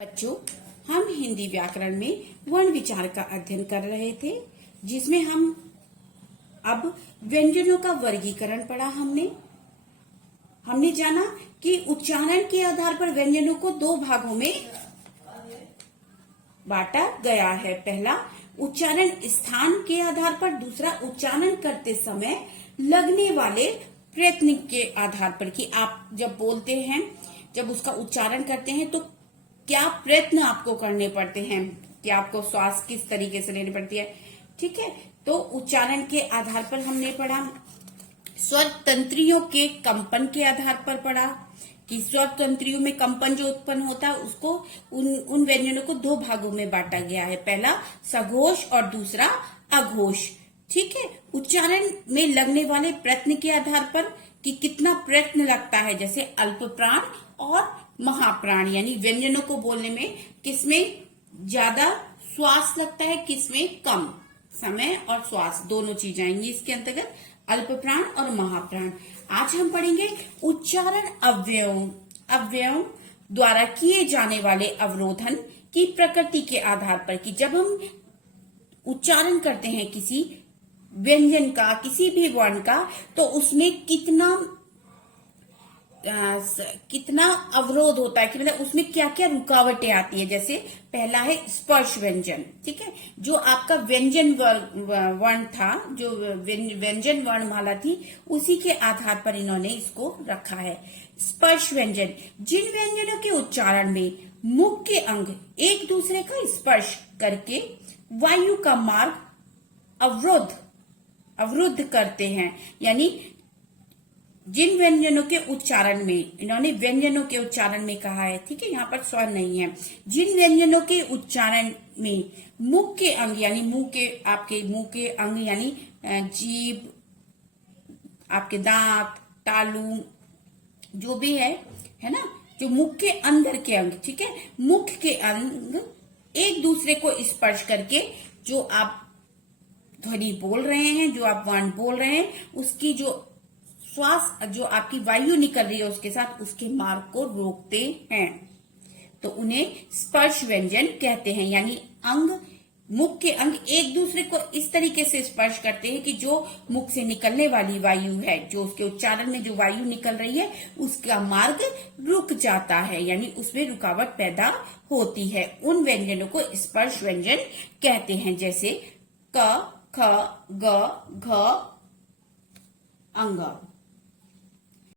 बच्चों, हम हिंदी व्याकरण में वर्ण विचार का अध्ययन कर रहे थे, जिसमें हम अब व्यंजनों का वर्गीकरण पढ़ा। हमने जाना कि उच्चारण के आधार पर व्यंजनों को दो भागों में बांटा गया है। पहला उच्चारण स्थान के आधार पर, दूसरा उच्चारण करते समय लगने वाले प्रयत्न के आधार पर कि आप जब बोलते हैं, जब उसका उच्चारण करते हैं तो क्या प्रयत्न आपको करने पड़ते हैं, कि आपको श्वास किस तरीके से लेनी पड़ती है। ठीक है, तो उच्चारण के आधार पर हमने पढ़ा। स्वर तंत्रियों के कंपन के आधार पर पढ़ा कि स्वर तंत्रियों में कंपन जो उत्पन्न होता है उसको उन व्यंजनों को दो भागों में बांटा गया है। पहला सघोष और दूसरा अघोष। ठीक है, उच्चारण में लगने वाले प्रयत्न के आधार पर कि कितना प्रयत्न लगता है, जैसे अल्प प्राण और महाप्राण, यानी व्यंजनों को बोलने में किसमें ज्यादा श्वास लगता है, किसमें कम। समय और श्वास दोनों चीजें आएंगी इसके अंतर्गत, अल्प प्राण और महाप्राण। आज हम पढ़ेंगे उच्चारण अवयवों द्वारा किए जाने वाले अवरोधन की प्रकृति के आधार पर कि जब हम उच्चारण करते हैं किसी व्यंजन का, किसी भी वर्ण का, तो उसमें कितना अवरोध होता है, कि मतलब उसमें क्या क्या रुकावटें आती है। जैसे पहला है स्पर्श व्यंजन। ठीक है, जो आपका व्यंजन वर्ण था, जो व्यंजन वर्णमाला थी, उसी के आधार पर इन्होंने इसको रखा है। स्पर्श व्यंजन, जिन व्यंजनों के उच्चारण में मुख के अंग एक दूसरे का स्पर्श करके वायु का मार्ग अवरुद्ध करते हैं, यानी जिन व्यंजनों के उच्चारण में, इन्होंने व्यंजनों के उच्चारण में कहा है। ठीक है, यहाँ पर स्वर नहीं है। जिन व्यंजनों के उच्चारण में मुख के अंग, यानी आपके मुंह के अंग, यानी जीभ, आपके दांत, तालू, जो भी है ना, जो मुख के अंदर के अंग, ठीक है, मुख के अंग एक दूसरे को स्पर्श करके जो आप ध्वनि बोल रहे हैं, जो आप वर्ण बोल रहे हैं, उसकी जो श्वास, जो आपकी वायु निकल रही है उसके साथ, उसके मार्ग को रोकते हैं, तो उन्हें स्पर्श व्यंजन कहते हैं। यानी मुख के अंग एक दूसरे को इस तरीके से स्पर्श करते हैं कि जो मुख से निकलने वाली वायु है, जो उसके उच्चारण में जो वायु निकल रही है, उसका मार्ग रुक जाता है, यानी उसमें रुकावट पैदा होती है। उन व्यंजनों को स्पर्श व्यंजन कहते हैं, जैसे क, ख, ग, घ, अंग।